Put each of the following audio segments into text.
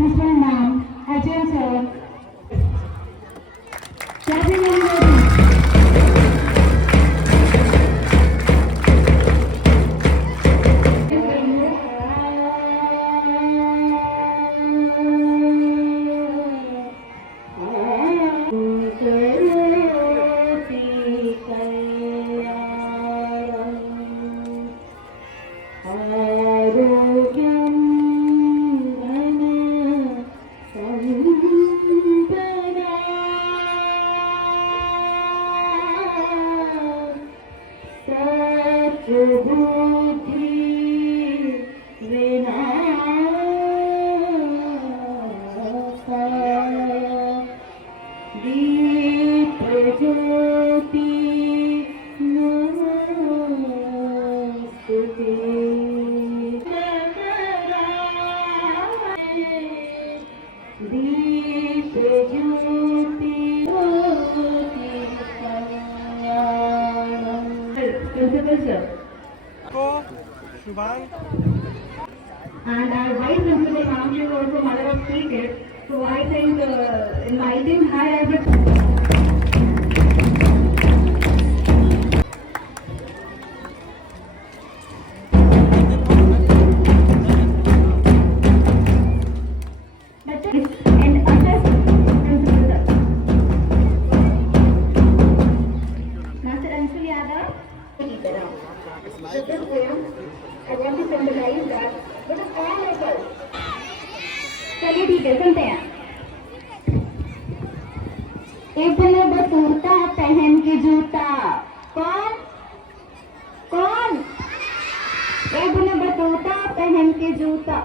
official name, attention. Clapping and voting. And our vice principal, ma'am, she is also mother of three kids. So I think inviting her as a and assess principal. Master Anshul Yadav, keep it up. So this way, I want to symbolize that with all of us. चलिए ठीक है, सुनते हैं. Ibn Battuta पहन के जूता. कौन कौन? इब्न बतूता पहन के जूता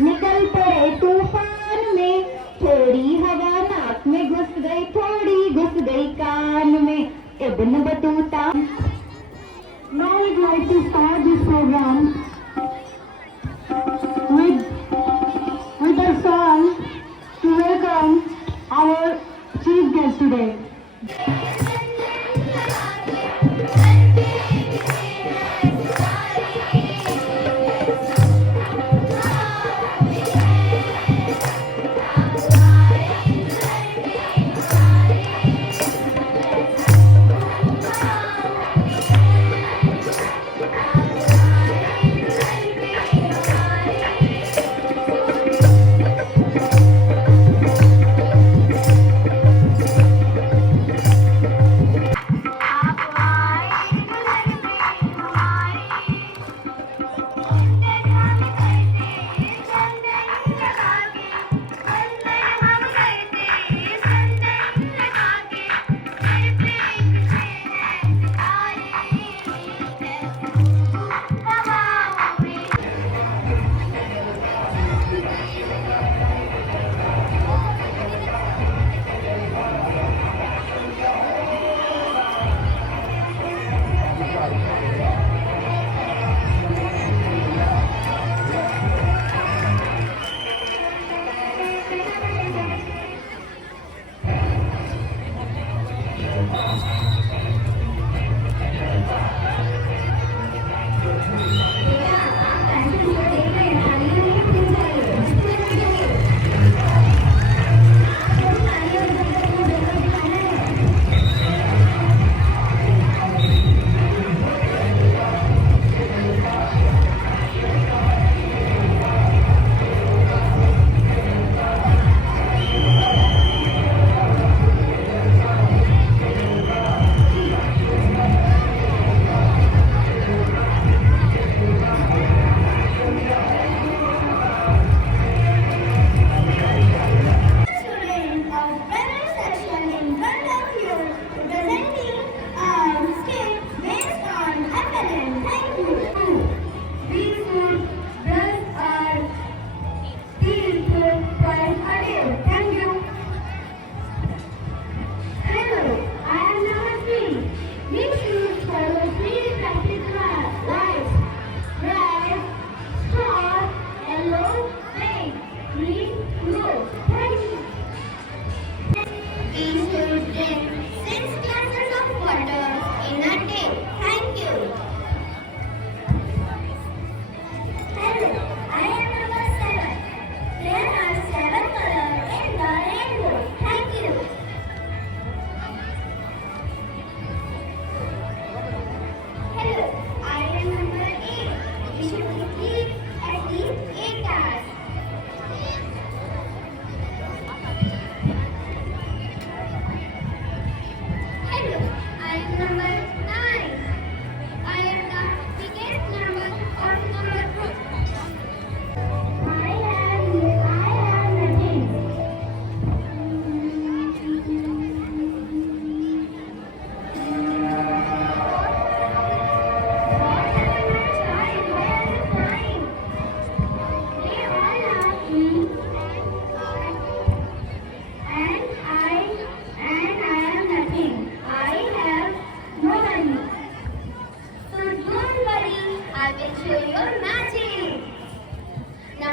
निकल पड़े तूफान में. थोड़ी हवा नाक में घुस गई, थोड़ी घुस गई कान में. Ibn Battuta. Now we'd like to start this program with a song to welcome our chief guest today.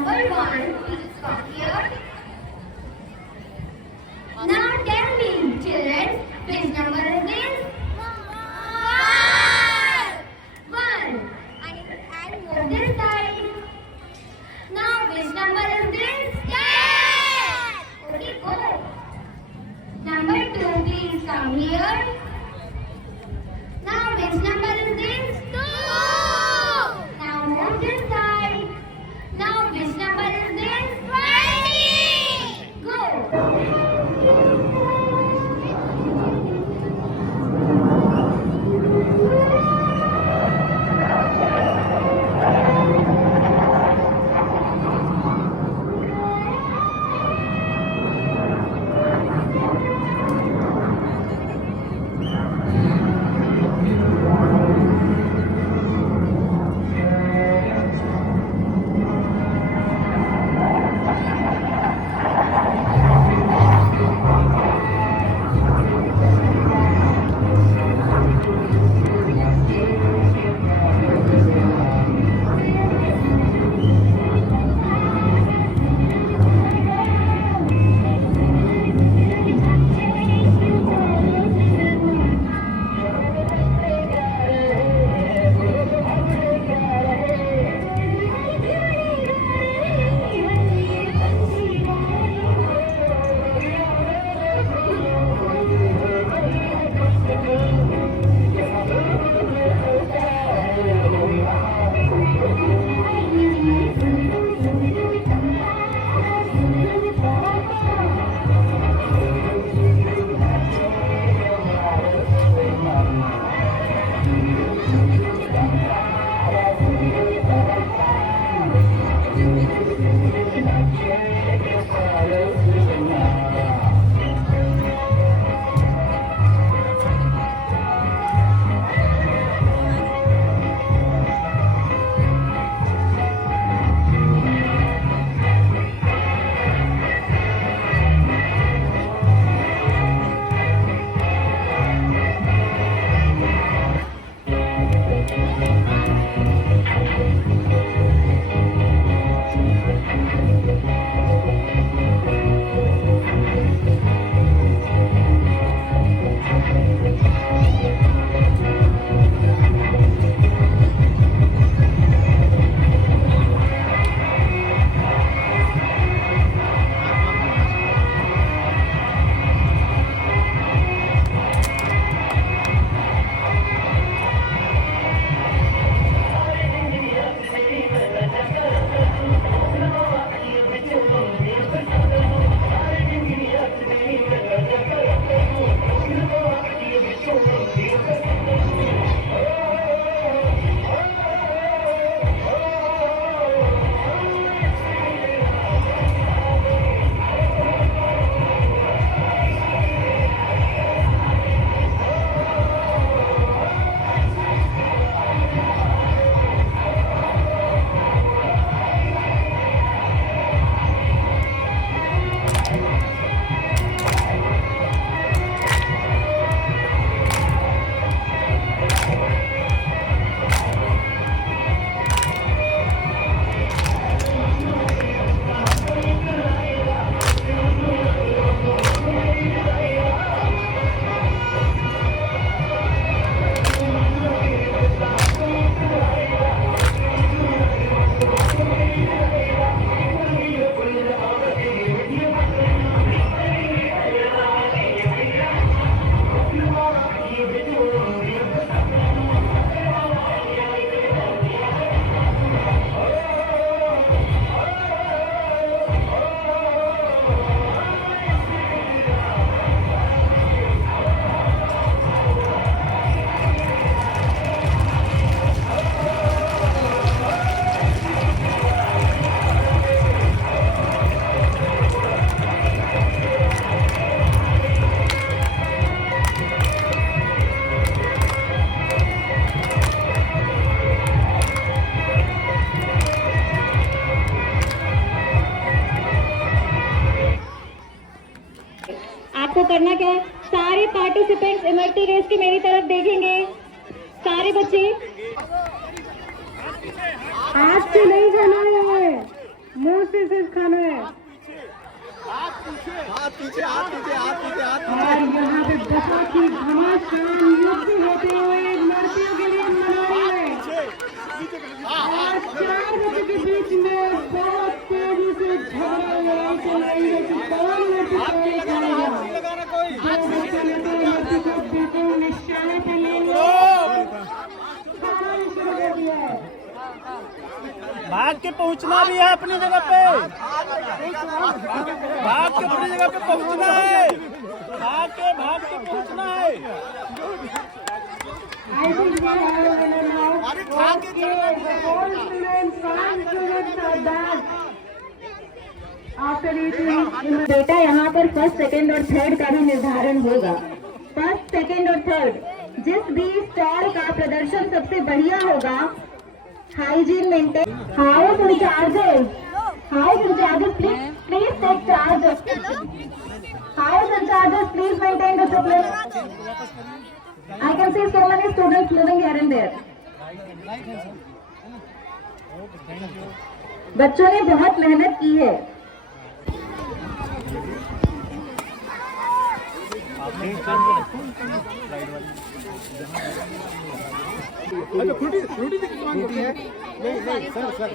number 1, please come here. Now tell me, children, which number is this? 1. And move this side. Now which number is this? 10. Okay, go. Number 2, please come here. Now which number is this? 2. Now move this side. Now which number is this? 20. Go. आपको करना क्या है, सारे पार्टिसिपेंट्स इमरती रेस की मेरी तरफ देखेंगे। सारे बच्चे आपसे नहीं जाना है, मुंह से सिर्फ खाना है। हाथ पीछे और यहाँ पे बहुत ही घमासान युद्ध होते हुए लड़कियों के लिए मनाई है। और 4 बजे के बीच में बहुत तेजी से झगड़ा लड़ाई चल रही है कि कौन लड़की पहले खाएगा। जो बच्चे लेते हैं लड़की को बिल्कुल निशाने पे ले लो। शुरू कर दिया है। भाग के पहुंचना भी है अपनी जगह पे, भाग के अपनी जगह पे पहुंचना है, भाग के पहुंचना है। I think we have a winner now. Okay, the whole students can't do it like that. After eating, बेटा यहाँ पर फर्स्ट, सेकंड और थर्ड का भी निर्धारण होगा। फर्स्ट, सेकंड और थर्ड, जिस भी स्टॉल का प्रदर्शन सबसे बढ़िया होगा, hygiene maintain. House incharges, please take charge. House incharges, please maintain discipline. I can see so many students moving here and there. बच्चों ने बहुत मेहनत की है। फ्रूटी है? नहीं सर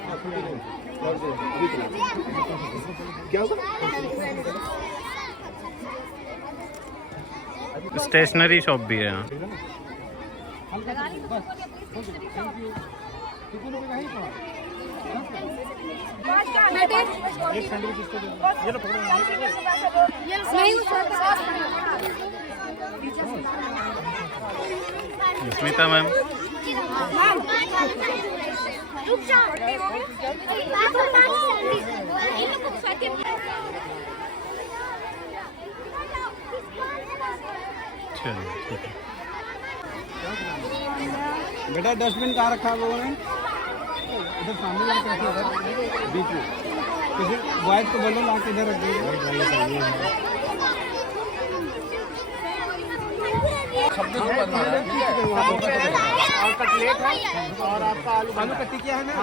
क्या होगा? स्टेशनरी शॉप भी है यहाँ। स्मिता मैम, बेटा डस्टबिन कहाँ रखा है लोगों ने? इधर सामने लाके रखो, बीच में। किसी बॉयज को बोलो लाके इधर रख दीजिए। और कटलेट है और आपका आलू कट्टी क्या है ना?